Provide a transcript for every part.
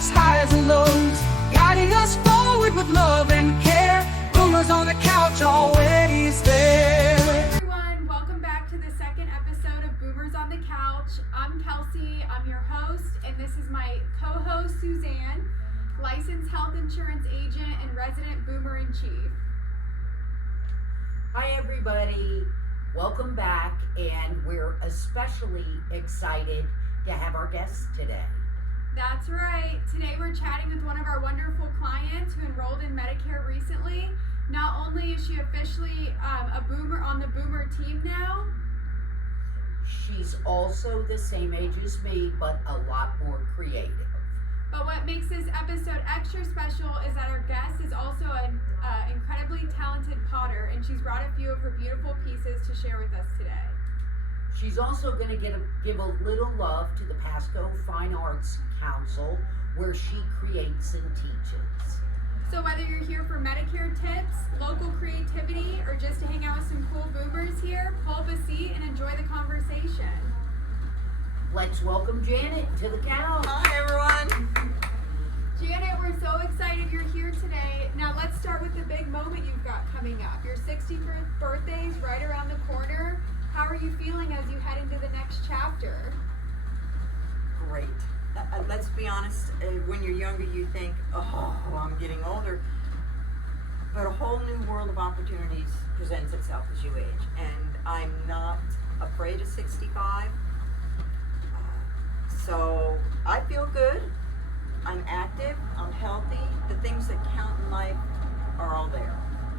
life's highs and lows, guiding us forward with love and care. Boomers on the couch, always there. Hey everyone, welcome back to the second episode of Boomers on the Couch. I'm Kelsey, I'm your host, and this is my co-host Suzanne, licensed health insurance agent and resident boomer-in-chief. Hi everybody, welcome back, and we're especially excited to have our guest today. That's right. Today we're chatting with one of our wonderful clients who enrolled in Medicare recently. Not only is she officially a boomer on the boomer team now, She's also the same age as me, but a lot more creative. but what makes this episode extra special is that our guest is also an incredibly talented potter, and she's brought a few of her beautiful pieces to share with us today. She's also going to give a little love to the Pasco Fine Arts Council, where she creates and teaches. So whether you're here for Medicare tips, local creativity, or just to hang out with some cool boomers here, pull up a seat and enjoy the conversation. Let's welcome Janet to the couch. Hi everyone. Janet, we're so excited you're here today. Now let's start with the big moment you've got coming up. Your 60th birthday is right around the corner. How are you feeling as you head into the next chapter? Great. Let's be honest, when you're younger you think, oh, I'm getting older. But a whole new world of opportunities presents itself as you age. And I'm not afraid of 65. So I feel good. I'm active. I'm healthy. The things that count in life are all there.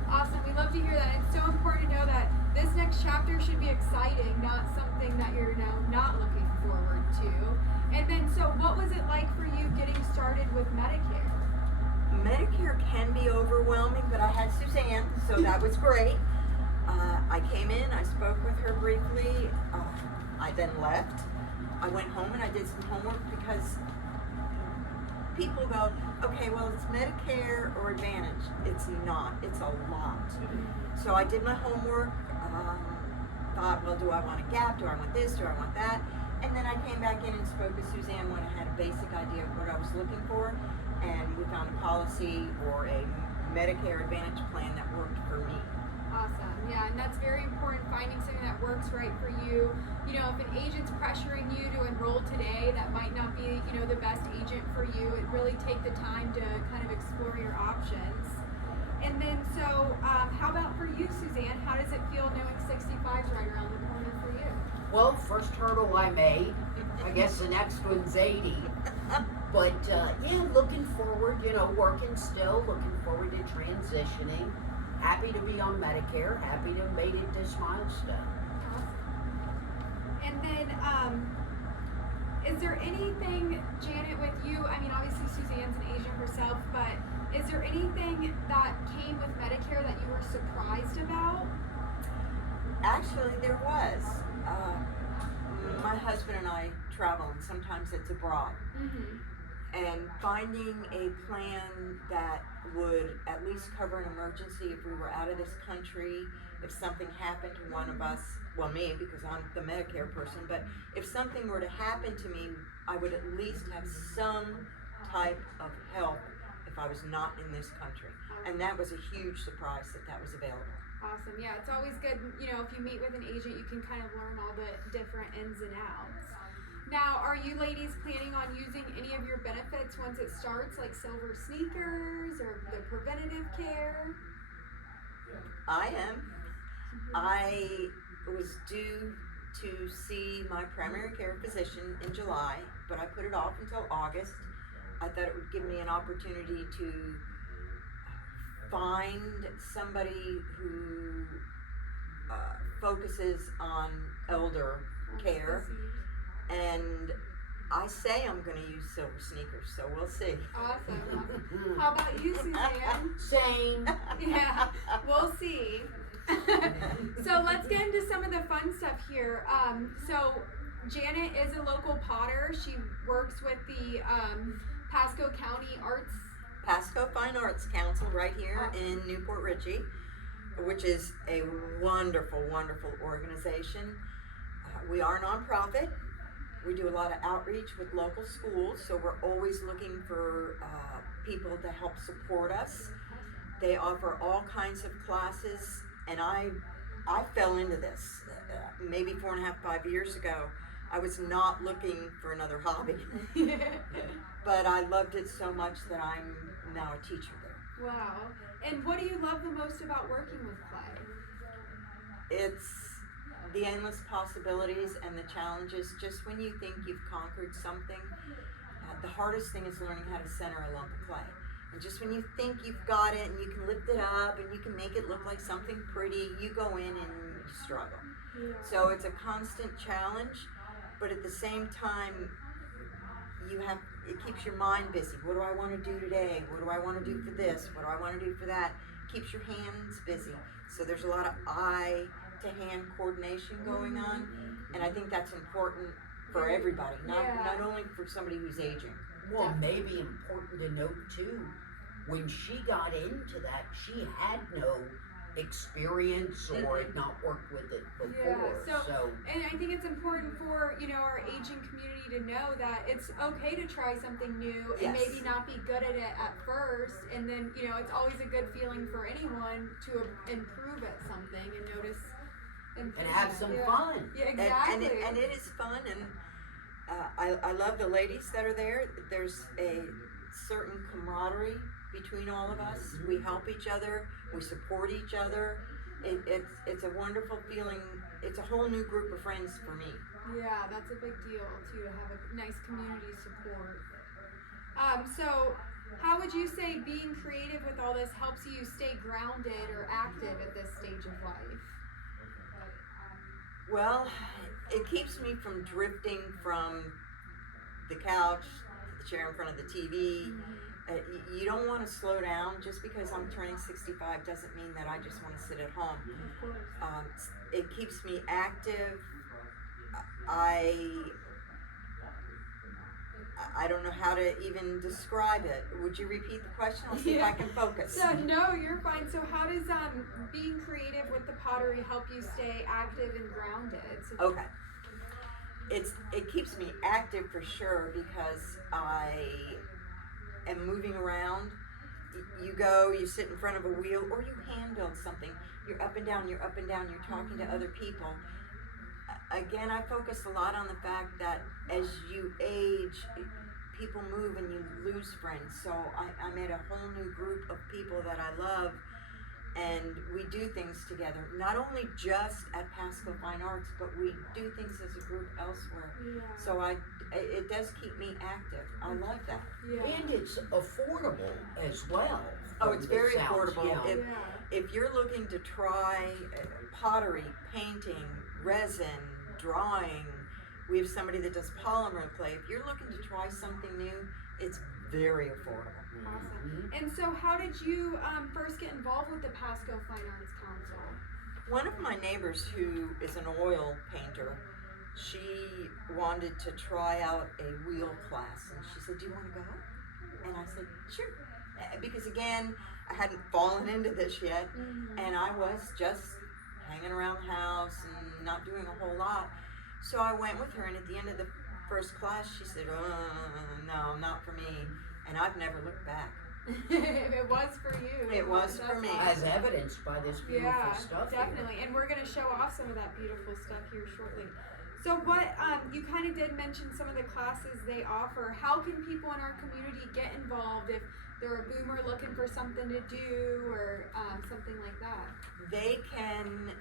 Awesome. We love to hear that. It's so important to know that this next chapter should be exciting, not something that you're not looking forward to. And then, so what was it like for you getting started with Medicare? Medicare can be overwhelming, but I had Suzanne, so that was great. I came in, I spoke with her briefly. I then left. I went home and I did some homework because people go, okay, well, it's Medicare or Advantage. It's not. It's a lot. So I did my homework, thought, well, do I want a gap? Do I want this? Do I want that? And then I came back in and spoke with Suzanne when I had a basic idea of what I was looking for, and we found a policy or a Medicare Advantage plan that worked for me. Awesome. Yeah, and that's very important, finding something that works right for you. You know, if an agent's pressuring you to enroll today, that might not be, the best agent for you. It really take the time to kind of explore your options. And then, so how about for you, Suzanne? How does it feel knowing 65 is right around the corner for you? Well, first hurdle I made. I guess the next one's 80. But yeah, looking forward, working still, looking forward to transitioning. Happy to be on Medicare, happy to have made it this milestone. Awesome. And then, is there anything, Janet, with you, I mean, obviously Suzanne's an agent herself, but is there anything that came with Medicare that you were surprised about? Actually, there was. My husband and I travel, and sometimes it's abroad. Mm-hmm. And finding a plan that would at least cover an emergency if we were out of this country, if something happened to one of us, well, me, because I'm the Medicare person, but if something were to happen to me, I would at least have some type of help if I was not in this country. And that was a huge surprise that was available. Awesome. Yeah, it's always good, if you meet with an agent, you can kind of learn all the different ins and outs. Now, are you ladies planning on using any of your benefits once it starts, like silver sneakers or the preventative care? I am. I was due to see my primary care physician in July, but I put it off until August. I thought it would give me an opportunity to find somebody who focuses on elder care. And I say I'm going to use silver sneakers, so we'll see. Awesome. How about you, Suzanne? Same. Yeah, we'll see. So let's get into some of the fun stuff here. So Janet is a local potter. She works with the Pasco County Arts. Pasco Fine Arts Council right here in Newport Richey, which is a wonderful, wonderful organization. We are a nonprofit. We do a lot of outreach with local schools, so we're always looking for people to help support us. They offer all kinds of classes, and I fell into this maybe 4.5, 5 years ago. I was not looking for another hobby, but I loved it so much that I'm now a teacher there. Wow. And what do you love the most about working with clay? It's the endless possibilities and the challenges. Just when you think you've conquered something, the hardest thing is learning how to center a lump of clay. And just when you think you've got it and you can lift it up and you can make it look like something pretty, you go in and you struggle. Yeah. So it's a constant challenge, but at the same time, it keeps your mind busy. What do I want to do today? What do I want to do for this? What do I want to do for that? Keeps your hands busy. So there's a lot of eye to hand coordination going on, and I think that's important for everybody, not only for somebody who's aging. Well, maybe important to note too, when she got into that, she had no experience or had not worked with it before. So and I think it's important for our aging community to know that it's okay to try something new and maybe not be good at it at first, and then it's always a good feeling for anyone to improve at something and notice and have some fun. Yeah, exactly. And it is fun, and I love the ladies that are there. There's a certain camaraderie between all of us. We help each other. We support each other. It's a wonderful feeling. It's a whole new group of friends for me. Yeah, that's a big deal too, to have a nice community support. So how would you say being creative with all this helps you stay grounded or active at this stage of life? Well, it keeps me from drifting from the couch to the chair in front of the TV. You don't want to slow down. Just because I'm turning 65 doesn't mean that I just want to sit at home. It keeps me active. I don't know how to even describe it. Would you repeat the question? I'll see if I can focus. So, no, you're fine. So how does being creative with the pottery help you stay active and grounded? Okay. It keeps me active for sure because I am moving around. You sit in front of a wheel, or you hand build something. You're up and down, you're talking to other people. Again, I focus a lot on the fact that as you age, people move and you lose friends. So I made a whole new group of people that I love, and we do things together. Not only just at Pasco Fine Arts, but we do things as a group elsewhere. Yeah. So it does keep me active. I love that. Yeah. And it's affordable as well. Oh, it's very Sounds, affordable. yeah. If you're looking to try pottery, painting, resin, drawing, we have somebody that does polymer clay. If you're looking to try something new, it's very affordable. Awesome. And so how did you first get involved with the Pasco Fine Arts Council? One of my neighbors who is an oil painter, she wanted to try out a wheel class, and she said, "Do you want to go?" And I said, "Sure." Because again, I hadn't fallen into this yet, and I was just hanging around the house and not doing a whole lot. So I went with her, and at the end of the first class, she said, "No, not for me." And I've never looked back. It was for you. It was for me. As evidenced by this beautiful stuff. Definitely. Here. And we're going to show off some of that beautiful stuff here shortly. So what, you kind of did mention some of the classes they offer. How can people in our community get involved if they're a boomer looking for something to do or something like that? They can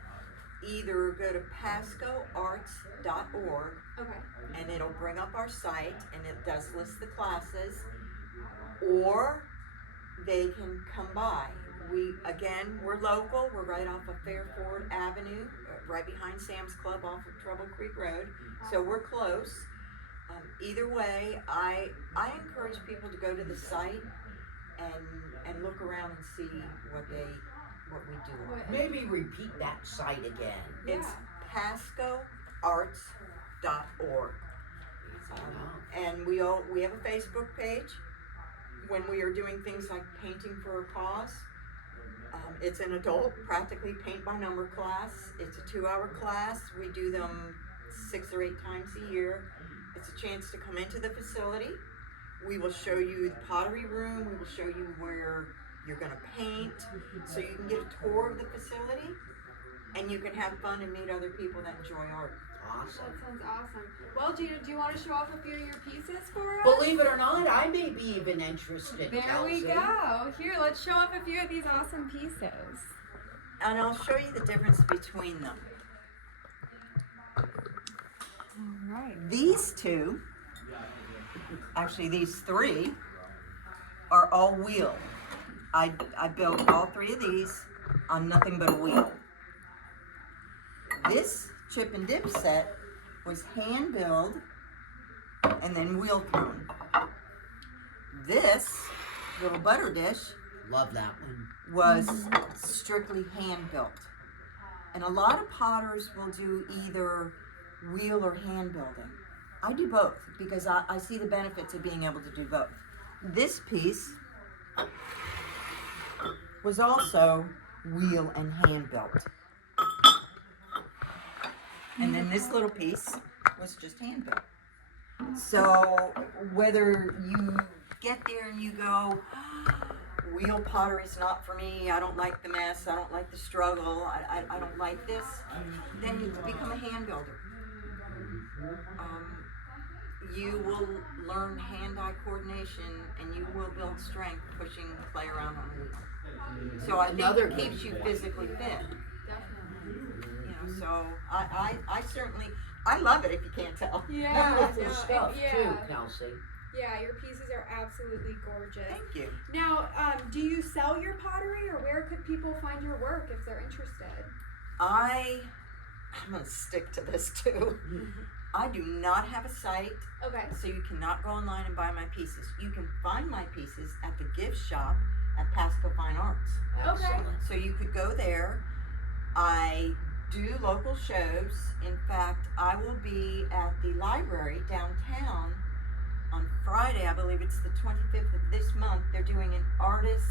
either go to pascoarts.org, Okay. and it'll bring up our site, and it does list the classes, or they can come by. We're local. We're right off of Fairford Avenue, right behind Sam's Club off of Trouble Creek Road, so we're close. Either way, I encourage people to go to the site and look around and see what we do. Maybe repeat that site again. It's pascoarts.org. And we have a Facebook page when we are doing things like painting for a cause. It's an adult, practically paint by number class. It's a 2-hour class. We do them 6 or 8 times a year. It's a chance to come into the facility. We will show you the pottery room. We will show you where you're going to paint, so you can get a tour of the facility, and you can have fun and meet other people that enjoy art. Awesome. That sounds awesome. Well, Gina, do you want to show off a few of your pieces for us? Believe it or not, I may be even interested. There Kelsey. we go. Here, let's show off a few of these awesome pieces. And I'll show you the difference between them. All right. These two, actually these three, are all wheel. I built all three of these on nothing but a wheel. This chip and dip set was hand built and then wheel thrown. This little butter dish Love that one. was strictly hand built. And a lot of potters will do either wheel or hand building. I do both because I see the benefits of being able to do both. This piece was also wheel and hand built. And then this little piece was just hand built. So whether you get there and you go, wheel pottery is not for me, I don't like the mess, I don't like the struggle, I don't like this, then you become a hand builder. You will learn hand-eye coordination and you will build strength pushing clay around on a wheel. So I think it keeps you physically fit. Definitely. You know, so I certainly, I love it if you can't tell. Yeah. Beautiful no, stuff yeah. too, Kelsey. Yeah, your pieces are absolutely gorgeous. Thank you. Now, do you sell your pottery, or where could people find your work if they're interested? I'm going to stick to this too. I do not have a site, Okay. so you cannot go online and buy my pieces. You can find my pieces at the gift shop at Pasco Fine Arts. Excellent. So you could go there. I do local shows. In fact, I will be at the library downtown on Friday. I believe it's the 25th of this month. They're doing an artist,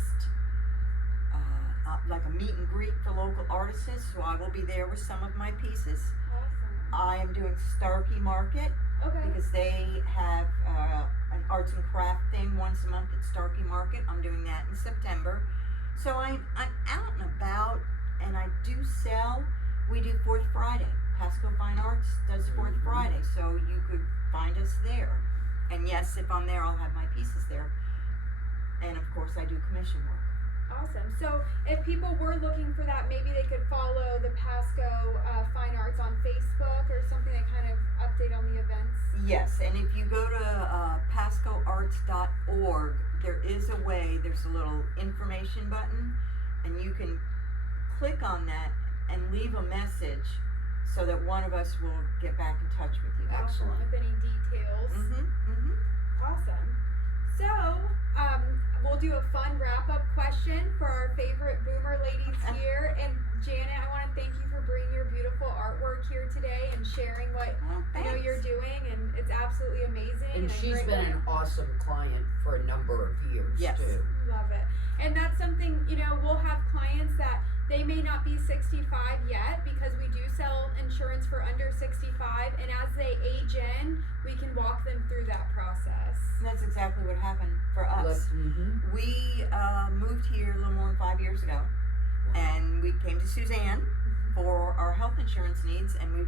like a meet and greet for local artists. So I will be there with some of my pieces. Awesome. I am doing Starkey Market Okay. because they have an arts and craft thing once a month at Starkey Market. I'm doing that in September. So I'm out and about, and I do sell. We do Fourth Friday. Pasco Fine Arts does Fourth Friday, so you could find us there. And yes, if I'm there, I'll have my pieces there. And of course, I do commission work. Awesome. So if people were looking for that, maybe they could follow the Pasco Fine Arts on Facebook or something that kind of update on the events. Yes, and if you go to pascoarts.org, there is a way, there's a little information button, and you can click on that and leave a message so that one of us will get back in touch with you. Awesome. With any details. Awesome. So, we'll do a fun wrap-up question for our favorite boomer ladies here. And Janet, I want to thank you for bringing your beautiful artwork here today and sharing what I know you're doing, and it's absolutely amazing. And she's been an awesome client for a number of years too. Love it. And that's something, we'll have clients that they may not be 65 yet because we do sell insurance for under 65, and as they age in, we can walk them through that process. And that's exactly what happened for us. We moved here a little more than 5 years ago, and we came to Suzanne for our health insurance needs, and we,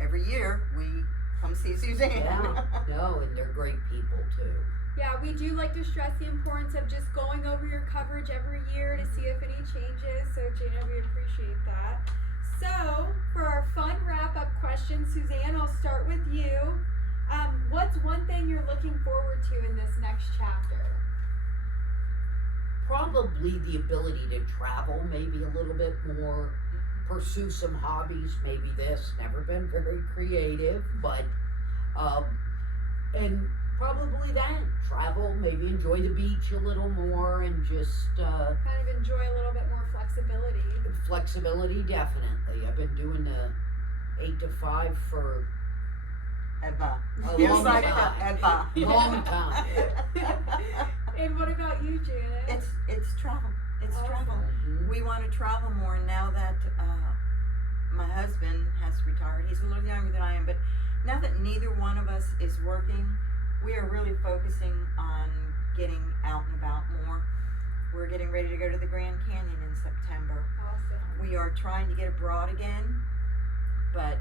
every year we come see Suzanne. Yeah, no, and they're great people too. Yeah, we do like to stress the importance of just going over your coverage every year to see if any changes. So, Jana, we appreciate that. So, for our fun wrap-up question, Suzanne, I'll start with you. What's one thing you're looking forward to in this next chapter? Probably the ability to travel, maybe a little bit more, pursue some hobbies, maybe this, never been very creative, but, and probably that, travel, maybe enjoy the beach a little more and just, Kind of enjoy a little bit more flexibility. flexibility, definitely. I've been doing the 8 to 5 for Eva. a Yes, long I time. know, Eva. Long time. And what about you, Janet? It's travel. It's Awesome. travel. We want to travel more now that my husband has retired. He's a little younger than I am, but now that neither one of us is working, we are really focusing on getting out and about more. We're getting ready to go to the Grand Canyon in September. Awesome. We are trying to get abroad again, but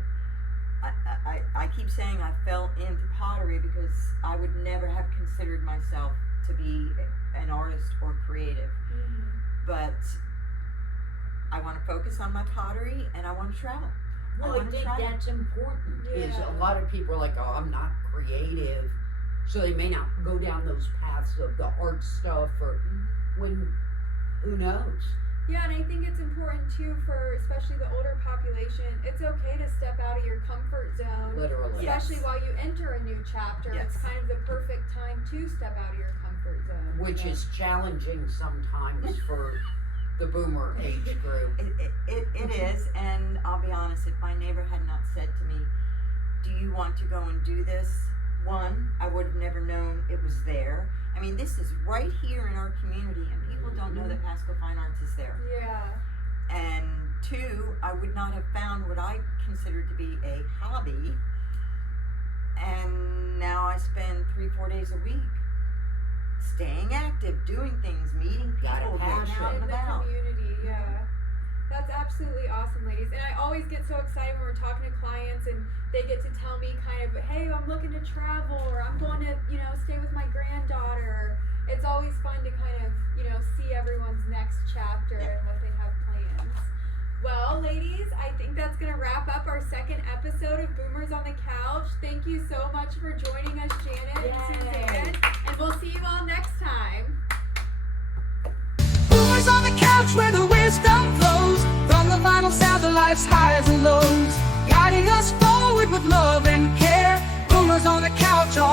I keep saying I fell into pottery because I would never have considered myself to be an artist or creative. Mm-hmm. But I want to focus on my pottery and I want to travel. Well, I think that's important. Is Yeah. a lot of people are like, oh, I'm not creative, so they may not go down those paths of the art stuff, or when, who knows? Yeah, and I think it's important too for especially the older population. It's okay to step out of your comfort zone. Literally. Yeah. Especially Yes. while you enter a new chapter. Yes. It's kind of the perfect time to step out of your comfort zone. Which is challenging sometimes for the boomer age group. It is, and I'll be honest, if my neighbor had not said to me, do you want to go and do this? One, I would have never known it was there. I mean, this is right here in our community, and people don't know that Pasco Fine Arts is there. Yeah. And two, I would not have found what I considered to be a hobby. And now I spend 3-4 days a week staying active, doing things, meeting Got a people, getting passion. out and In the about. community, yeah. That's absolutely awesome, ladies. And I always get so excited when we're talking to clients and they get to tell me kind of, hey, I'm looking to travel, or I'm going to, stay with my granddaughter. It's always fun to kind of, see everyone's next chapter and what they have plans. Well, ladies, I think that's going to wrap up our second episode of Boomers on the Couch. Thank you so much for joining us, Janet and Suzanne. And we'll see you all next time. Boomers on the couch where the wisdom flows from the vinyl sound of life's highs and lows, guiding us forward with love and care. Boomers on the couch all